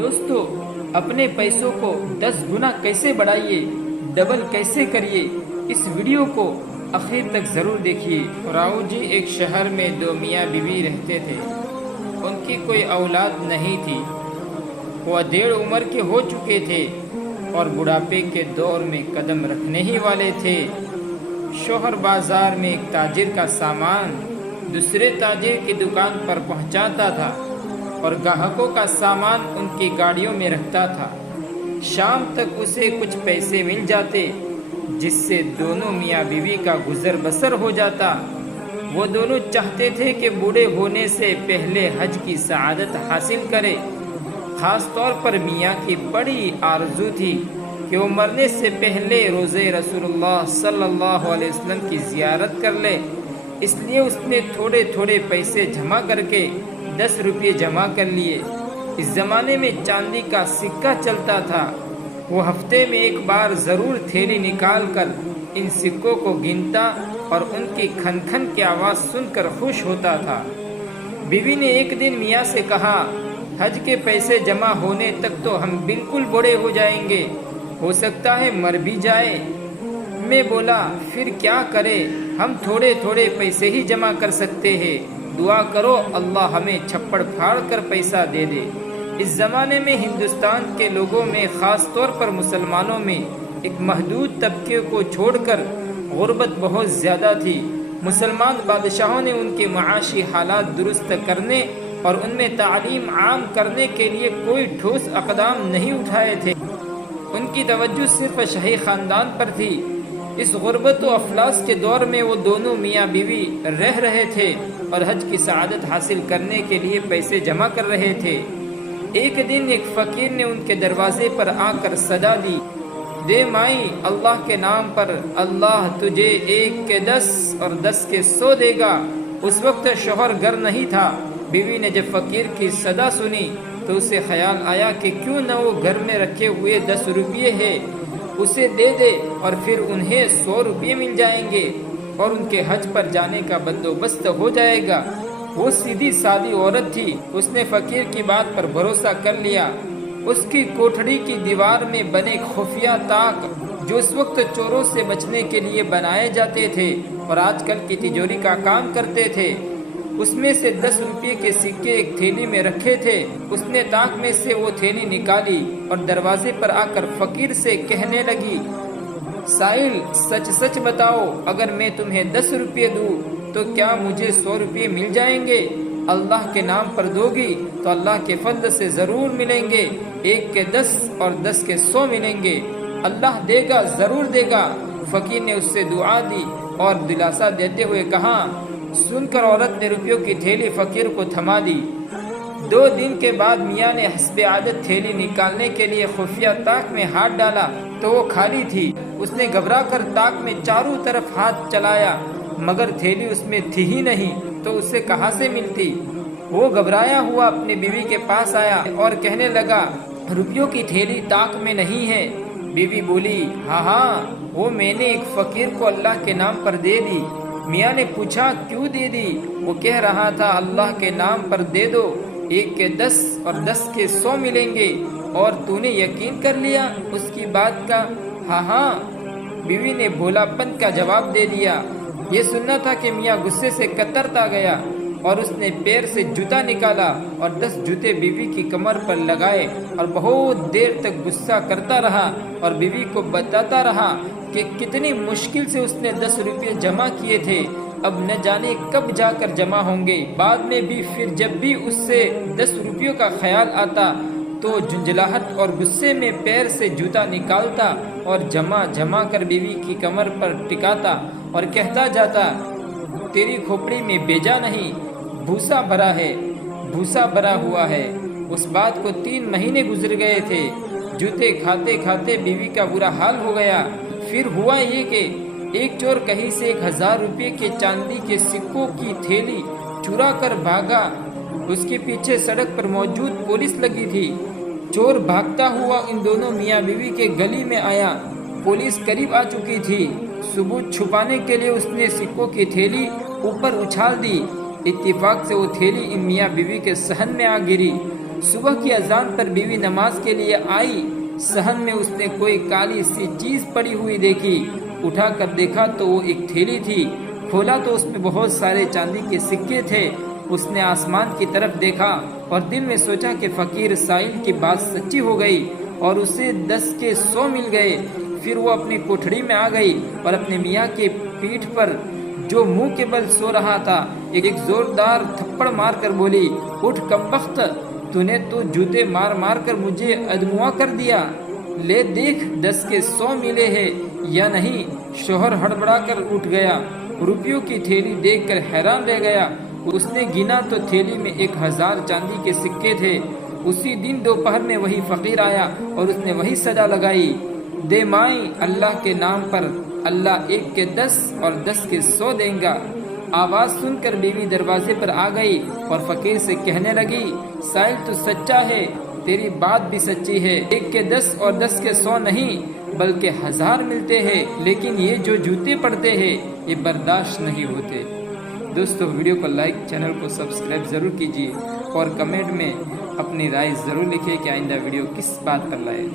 दोस्तों, अपने पैसों को 10 गुना कैसे बढ़ाइए, डबल कैसे करिए, इस वीडियो को आखिर तक ज़रूर देखिए। राव जी एक शहर में दो मियाँ बीवी रहते थे। उनकी कोई औलाद नहीं थी। वो अधेड़ उम्र के हो चुके थे और बुढ़ापे के दौर में कदम रखने ही वाले थे। शोहर बाजार में एक ताजिर का सामान दूसरे ताजिर की दुकान पर पहुंचाता था और ग्राहकों का सामान उनकी गाड़ियों में रखता था। शाम तक उसे कुछ पैसे मिल जाते जिससे दोनों मियाँ बीवी का गुजर बसर हो जाता। वो दोनों चाहते थे कि बूढ़े होने से पहले हज की सआदत हासिल करे। खास तौर पर मियाँ की बड़ी आरज़ू थी कि वो मरने से पहले रोज़े रसूलुल्लाह सल्लल्लाहु अलैहि वसल्लम की ज़ियारत कर ले। इसलिए उसने थोड़े थोड़े पैसे जमा करके 10 रुपये जमा कर लिए। इस ज़माने में चांदी का सिक्का चलता था। वो हफ्ते में एक बार ज़रूर थैली निकाल कर इन सिक्कों को गिनता और उनकी खन खन की आवाज़ सुनकर खुश होता था। बीवी ने एक दिन मियाँ से कहा, हज के पैसे जमा होने तक तो हम बिल्कुल बूढ़े हो जाएंगे, हो सकता है मर भी जाए। मैं बोला, फिर क्या करें, हम थोड़े थोड़े पैसे ही जमा कर सकते हैं। दुआ करो अल्लाह हमें छप्पड़ फाड़ कर पैसा दे दे। इस ज़माने में हिंदुस्तान के लोगों में, ख़ास तौर पर मुसलमानों में, एक महदूद तबके को छोड़कर गुर्बत बहुत ज़्यादा थी। मुसलमान बादशाहों ने उनके माशी हालात दुरुस्त करने और उनमें तालीम आम करने के लिए कोई ठोस अक़दाम नहीं उठाए थे। उनकी तवज्जो सिर्फ शाही ख़ानदान पर थी। इस गुर्बत व अफलास के दौर में वो दोनों मियाँ बीवी रह रहे थे और हज की सआदत हासिल करने के लिए पैसे जमा कर रहे थे। एक दिन एक फ़कीर ने उनके दरवाजे पर आकर सदा दी, दे माई, अल्लाह के नाम पर अल्लाह तुझे 1 के 10 और 10 के 100 देगा। उस वक्त शौहर घर नहीं था। बीवी ने जब फ़कीर की सदा सुनी तो उसे ख्याल आया कि क्यों न वो घर में रखे हुए 10 रुपये है, उसे दे दे और फिर उन्हें 100 रुपये मिल जाएंगे और उनके हज पर जाने का बंदोबस्त हो जाएगा। वो सीधी सादी औरत थी। उसने फ़कीर की बात पर भरोसा कर लिया। उसकी कोठड़ी की दीवार में बने खुफिया ताक, जो उस वक्त चोरों से बचने के लिए बनाए जाते थे और आजकल की तिजोरी का काम करते थे, उसमें से 10 रुपये के सिक्के एक थैली में रखे थे। उसने ताक में से वो थैली निकाली और दरवाजे पर आकर फ़कीर से कहने लगी, साहिल, सच सच बताओ, अगर मैं तुम्हें 10 रुपये दूँ तो क्या मुझे 100 रुपये मिल जाएंगे? अल्लाह के नाम पर दोगी तो अल्लाह के फضل से ज़रूर मिलेंगे। 1 के 10 और 10 के 100 मिलेंगे। अल्लाह देगा, ज़रूर देगा। फ़कीर ने उससे दुआ दी और दिलासा देते हुए कहा। सुनकर औरत ने रुपयों की थैली फ़कीर को थमा दी। 2 दिन के बाद मियाँ ने हस्बे आदत थैली निकालने के लिए खुफिया ताक में हाथ डाला तो वो खाली थी। उसने घबरा कर ताक में चारों तरफ हाथ चलाया मगर थैली उसमें थी ही नहीं, तो उसे कहाँ से मिलती। वो घबराया हुआ अपनी बीवी के पास आया और कहने लगा, रुपयों की थैली ताक में नहीं है। बीवी बोली, हाँ, वो मैंने एक फ़कीर को अल्लाह के नाम पर दे दी। मियाँ ने पूछा, क्यों दे दी? वो कह रहा था, अल्लाह के नाम पर दे दो, 1 के 10 और 10 के 100 मिलेंगे। और तूने यकीन कर लिया उसकी बात का? हाँ, बीवी ने भोलापन का जवाब दे दिया। ये सुनना था कि मियाँ गुस्से से कतरता गया और उसने पैर से जूता निकाला और 10 जूते बीवी की कमर पर लगाए और बहुत देर तक गुस्सा करता रहा और बीवी को बताता रहा कि कितनी मुश्किल से उसने 10 रुपये जमा किए थे, अब न जाने कब जाकर जमा होंगे। बाद में भी फिर जब भी उससे 10 रुपयों का ख्याल आता तो झुंझलाहट और गुस्से में पैर से जूता निकालता और जमा जमा कर बीवी की कमर पर टिकाता और कहता जाता, तेरी खोपड़ी में बेजा नहीं, भूसा भरा है, भूसा भरा हुआ है। उस बात को 3 महीने गुजर गए थे। जूते खाते खाते बीवी का बुरा हाल हो गया। फिर हुआ ये कि एक चोर कहीं से 1000 रुपये के चांदी के सिक्कों की थैली चुरा कर भागा। उसके पीछे सड़क पर मौजूद पुलिस लगी थी। चोर भागता हुआ इन दोनों मियाँ बीवी के गली में आया। पुलिस करीब आ चुकी थी। सबूत छुपाने के लिए उसने सिक्कों की थैली ऊपर उछाल दी। इत्तेफाक से वो थैली इन मियाँ बीवी के सहन में आ गिरी। صبح کی اذان پر بیوی نماز کے لیے آئی، صحن میں اس نے کوئی کالی سی چیز پڑی ہوئی دیکھی، اٹھا کر دیکھا تو وہ ایک تھیلی تھی، کھولا تو اس میں بہت سارے چاندی کے سکے تھے۔ اس نے آسمان کی طرف دیکھا اور دل میں سوچا کہ فقیر سائل کی بات سچی ہو گئی اور اسے 10 کے 100 مل گئے۔ پھر وہ اپنی کوٹھڑی میں آ گئی اور اپنے میاں کے پیٹھ پر جو منہ کے بل سو رہا تھا ایک زوردار تھپڑ مار کر بولی، اٹھ کمبخت، تو نے تو جوتے مار مار کر مجھے ادموا کر دیا، لے دیکھ 10 کے 100 ملے ہیں یا نہیں۔ شوہر ہڑبڑا کر اٹھ گیا، روپیوں کی تھیلی دیکھ کر حیران رہ گیا۔ اس نے گنا تو تھیلی میں 1000 چاندی کے سکے تھے۔ اسی دن دوپہر میں وہی فقیر آیا اور اس نے وہی سزا لگائی، دے مائیں اللہ کے نام پر، اللہ 1 کے 10 اور 10 کے 100 دیں گا۔ آواز سن کر بیوی دروازے پر آ گئی اور فقیر سے کہنے لگی، سائل تو سچا ہے، تیری بات بھی سچی ہے، 1 کے 10 اور 10 کے 100 نہیں بلکہ 1000 ملتے ہیں، لیکن یہ جو جوتے پڑتے ہیں یہ برداشت نہیں ہوتے۔ دوستو ویڈیو کو لائک، چینل کو سبسکرائب ضرور کیجیے اور کمنٹ میں اپنی رائے ضرور لکھیں کہ آئندہ ویڈیو کس بات پر لائے۔